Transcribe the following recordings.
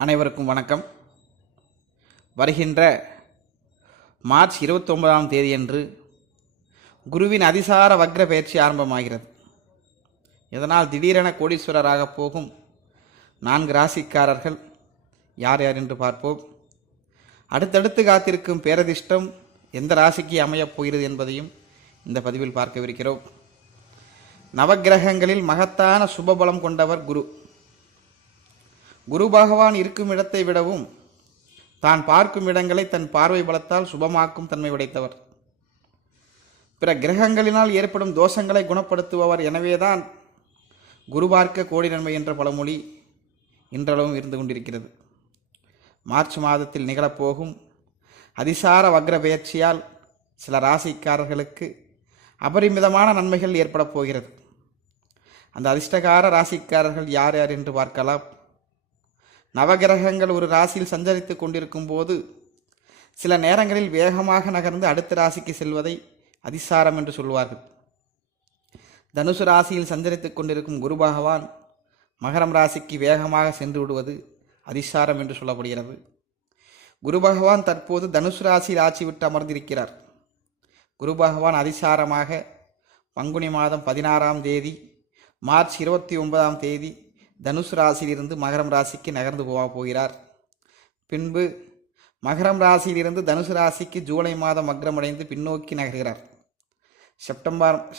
அனைவருக்கும் வணக்கம். வருகின்ற மார்ச் 29ஆம் தேதியன்று குருவின் அதிசார வக்ர பயிற்சி ஆரம்பமாகிறது. இதனால் திடீரென கோடீஸ்வரராக போகும் 4 ராசிக்காரர்கள் யார் யார் என்று பார்ப்போம். அடுத்தடுத்து காத்திருக்கும் பேரதிர்ஷ்டம் எந்த ராசிக்கு அமையப் போகிறது என்பதையும் இந்த பதிவில் பார்க்கவிருக்கிறோம். நவக்கிரகங்களில் மகத்தான சுபபலம் கொண்டவர் குரு. குரு பகவான் இருக்கும் இடத்தை விடவும் தான் பார்க்கும் இடங்களை தன் பார்வை பலத்தால் சுபமாக்கும் தன்மை உடைத்தவர். பிற கிரகங்களினால் ஏற்படும் தோஷங்களை குணப்படுத்துபவர். எனவேதான் குரு பார்க்க கோடி நன்மை என்ற பழமொழி இன்றளவும் இருந்து கொண்டிருக்கிறது. மார்ச் மாதத்தில் நிகழப்போகும் அதிசார வக்ர பெயர்ச்சியால் சில ராசிக்காரர்களுக்கு அபரிமிதமான நன்மைகள் ஏற்பட போகிறது. அந்த அதிர்ஷ்டகார ராசிக்காரர்கள் யார் யார் என்று பார்க்கலாம். நவகிரகங்கள் ஒரு ராசியில் சஞ்சரித்து கொண்டிருக்கும் போது சில நேரங்களில் வேகமாக நகர்ந்து அடுத்த ராசிக்கு செல்வதை அதிசாரம் என்று சொல்வார்கள். தனுசு ராசியில் சஞ்சரித்துக் கொண்டிருக்கும் குரு பகவான் மகரம் ராசிக்கு வேகமாக சென்று விடுவது அதிசாரம் என்று சொல்லப்படுகிறது. குரு பகவான் தற்போது தனுசு ராசியில் ஆட்சி விட்டு அமர்ந்திருக்கிறார். குரு பகவான் அதிசாரமாக பங்குனி மாதம் 16ஆம் தேதி மார்ச் 29ஆம் தேதி தனுசு ராசியிலிருந்து மகரம் ராசிக்கு நகர்ந்து போகிறார். பின்பு மகரம் ராசியிலிருந்து தனுசு ராசிக்கு ஜூலை மாதம் வக்ரமடைந்து பின்னோக்கி நகர்கிறார்.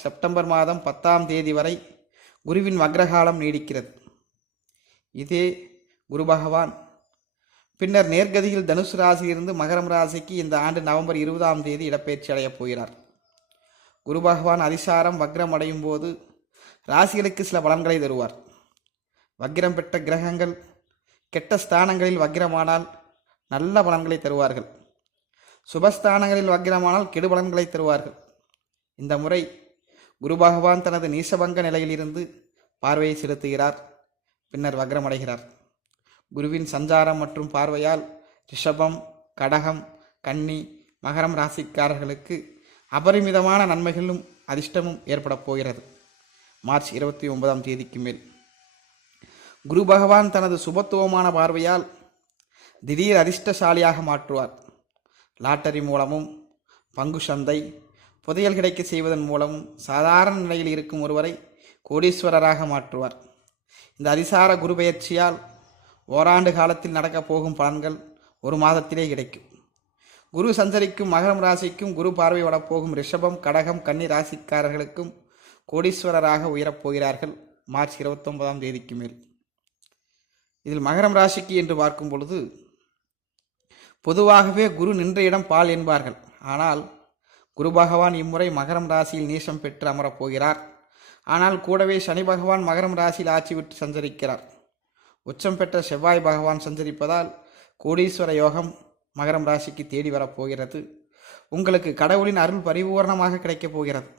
செப்டம்பர் மாதம் 10ஆம் தேதி வரை குருவின் வக்ரகாலம் நீடிக்கிறது. இதே குரு பகவான் பின்னர் நேர்கதியில் தனுசு ராசியிலிருந்து மகரம் ராசிக்கு இந்த ஆண்டு நவம்பர் 20ஆம் தேதி இடப்பெயர்ச்சி அடையப் போகிறார். குரு பகவான் அதிசாரம் வக்ரம் அடையும் போது ராசிகளுக்கு சில பலன்களை தருவார். வக்ரம் பெற்ற கிரகங்கள் கெட்ட ஸ்தானங்களில் வக்ரமானால் நல்ல பலன்களை தருவார்கள். சுபஸ்தானங்களில் வக்ரமானால் கெடுபலன்களை தருவார்கள். இந்த முறை குரு பகவான் தனது நீசபங்க நிலையிலிருந்து பார்வையை செலுத்துகிறார். பின்னர் வக்ரமடைகிறார். குருவின் சஞ்சாரம் மற்றும் பார்வையால் ரிஷபம், கடகம், கன்னி, மகரம் ராசிக்காரர்களுக்கு அபரிமிதமான நன்மைகளும் அதிர்ஷ்டமும் ஏற்பட போகிறது. மார்ச் 29ஆம் தேதிக்கு மேல் குரு பகவான் தனது சுபத்துவமான பார்வையால் திடீர் அதிர்ஷ்டசாலியாக மாற்றுவார். லாட்டரி மூலமும் பங்கு சந்தை புதையல் கிடைக்க செய்வதன் மூலமும் சாதாரண நிலையில் இருக்கும் ஒருவரை கோடீஸ்வரராக மாற்றுவார். இந்த அதிசார குரு பெயர்ச்சியால் ஓராண்டு காலத்தில் நடக்கப் போகும் பலன்கள் ஒரு மாதத்திலே கிடைக்கும். குரு சஞ்சரிக்கும் மகரம் ராசிக்கும் குரு பார்வை வரப்போகும் ரிஷபம், கடகம், கன்னி ராசிக்காரர்களுக்கும் கோடீஸ்வரராக உயரப்போகிறார்கள் மார்ச் 29ஆம் தேதிக்கு மேல். இதில் மகரம் ராசிக்கு என்று பார்க்கும் பொழுது பொதுவாகவே குரு நின்ற இடம் பால் என்பார்கள். ஆனால் குரு பகவான் இம்முறை மகரம் ராசியில் நீசம் பெற்று அமரப் போகிறார். ஆனால் கூடவே சனி பகவான் மகரம் ராசியில் ஆட்சி விட்டு சஞ்சரிக்கிறார். உச்சம் பெற்ற செவ்வாய் பகவான் சஞ்சரிப்பதால் கோடீஸ்வர யோகம் மகரம் ராசிக்கு தேடி வரப்போகிறது. உங்களுக்கு கடவுளின் அருள் பரிபூர்ணமாக கிடைக்கப் போகிறது.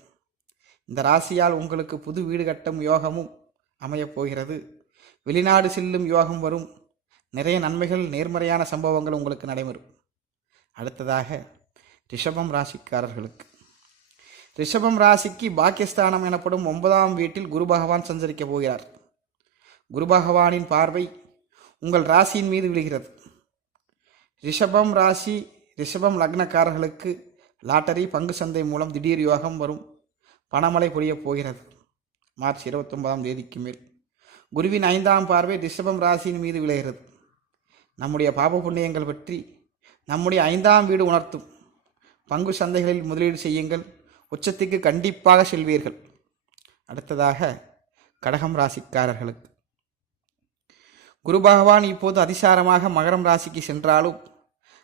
இந்த ராசியால் உங்களுக்கு புது வீடு கட்டும் யோகமும் அமையப் போகிறது. வெளிநாடு செல்லும் யோகம் வரும். நிறைய நன்மைகள், நேர்மறையான சம்பவங்கள் உங்களுக்கு நடைபெறும். அடுத்ததாக ரிஷபம் ராசிக்காரர்களுக்கு. ரிஷபம் ராசிக்கு பாக்கியஸ்தானம் எனப்படும் 9ஆம் வீட்டில் குரு பகவான் சஞ்சரிக்க போகிறார். குரு பகவானின் பார்வை உங்கள் ராசியின் மீது விழுகிறது. ரிஷபம் ராசி, ரிஷபம் லக்னக்காரர்களுக்கு லாட்டரி, பங்கு சந்தை மூலம் திடீர் யோகம் வரும். பணமழை பொழியப் போகிறது மார்ச் 29ஆம் தேதிக்கு மேல். குருவின் 5ஆம் பார்வை ரிஷபம் ராசியின் மீது விளைகிறது. நம்முடைய பாப புண்ணியங்கள் பற்றி நம்முடைய 5ஆம் வீடு உணர்த்தும். பங்கு சந்தைகளில் முதலீடு செய்யுங்கள். உச்சத்துக்கு கண்டிப்பாக செல்வீர்கள். அடுத்ததாக கடகம் ராசிக்காரர்களுக்கு. குரு பகவான் இப்போது அதிசாரமாக மகரம் ராசிக்கு சென்றாலும்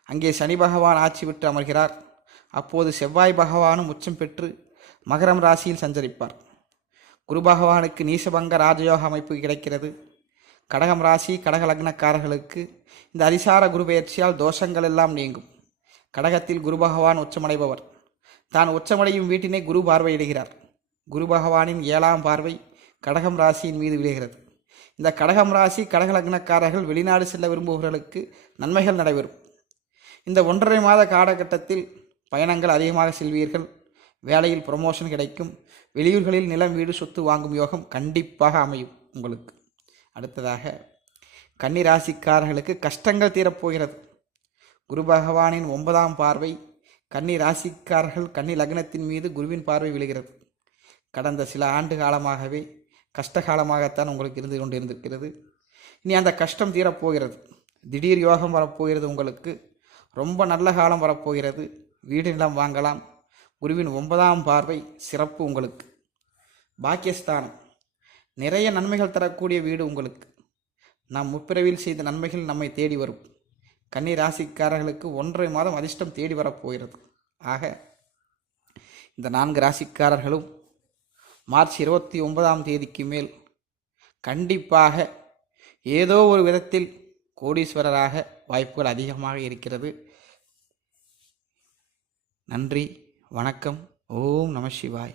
அங்கே சனி பகவான் ஆட்சி விட்டு அமர்கிறார். அப்போது செவ்வாய் பகவானும் உச்சம் பெற்று மகரம் ராசியில் சஞ்சரிப்பார். குரு பகவானுக்கு நீசபங்க ராஜயோக அமைப்பு கிடைக்கிறது. கடகம் ராசி, கடக லக்னக்காரர்களுக்கு இந்த அதிசார குரு பெயர்ச்சியால் தோஷங்கள் எல்லாம் நீங்கும். கடகத்தில் குரு பகவான் உச்சமடைபவர். தான் உச்சமடையும் வீட்டினை குரு பார்வையிடுகிறார். குரு பகவானின் 7ஆம் பார்வை கடகம் ராசியின் மீது விழுகிறது. இந்த கடகம் ராசி, கடக லக்னக்காரர்கள் வெளிநாடு செல்ல விரும்புபவர்களுக்கு நன்மைகள் நடைபெறும். இந்த 1.5 மாத காலகட்டத்தில் பயணங்கள் அதிகமாக செல்வீர்கள். வேலையில் ப்ரமோஷன் கிடைக்கும். வெளியூர்களில் நிலம், வீடு, சொத்து வாங்கும் யோகம் கண்டிப்பாக அமையும் உங்களுக்கு. அடுத்ததாக கன்னி ராசிக்காரர்களுக்கு கஷ்டங்கள் தீரப்போகிறது. குரு பகவானின் 9ஆம் பார்வை கன்னி ராசிக்காரர்கள் கன்னி லக்னத்தின் மீது குருவின் பார்வை விழுகிறது. கடந்த சில ஆண்டு காலமாகவே கஷ்டகாலமாகத்தான் உங்களுக்கு இருந்து கொண்டிருந்திருக்கிறது. இனி அந்த கஷ்டம் தீரப்போகிறது. திடீர் யோகம் வரப்போகிறது. உங்களுக்கு ரொம்ப நல்ல காலம் வரப்போகிறது. வீடு நிலம் வாங்கலாம். குருவின் 9ஆம் பார்வை சிறப்பு. உங்களுக்கு பாக்கியஸ்தானம், நிறைய நன்மைகள் தரக்கூடிய வீடு. உங்களுக்கு நாம் முற்பிறவில் செய்த நன்மைகள் நம்மை தேடி வரும். கன்னி ராசிக்காரர்களுக்கு 1.5 மாதம் அதிர்ஷ்டம் தேடி வரப்போகிறது. ஆக இந்த 4 ராசிக்காரர்களும் மார்ச் 29ஆம் தேதிக்கு மேல் கண்டிப்பாக ஏதோ ஒரு விதத்தில் கோடீஸ்வரராக வாய்ப்புகள் அதிகமாக இருக்கிறது. நன்றி, வணக்கம். ஓம் நம சிவாய.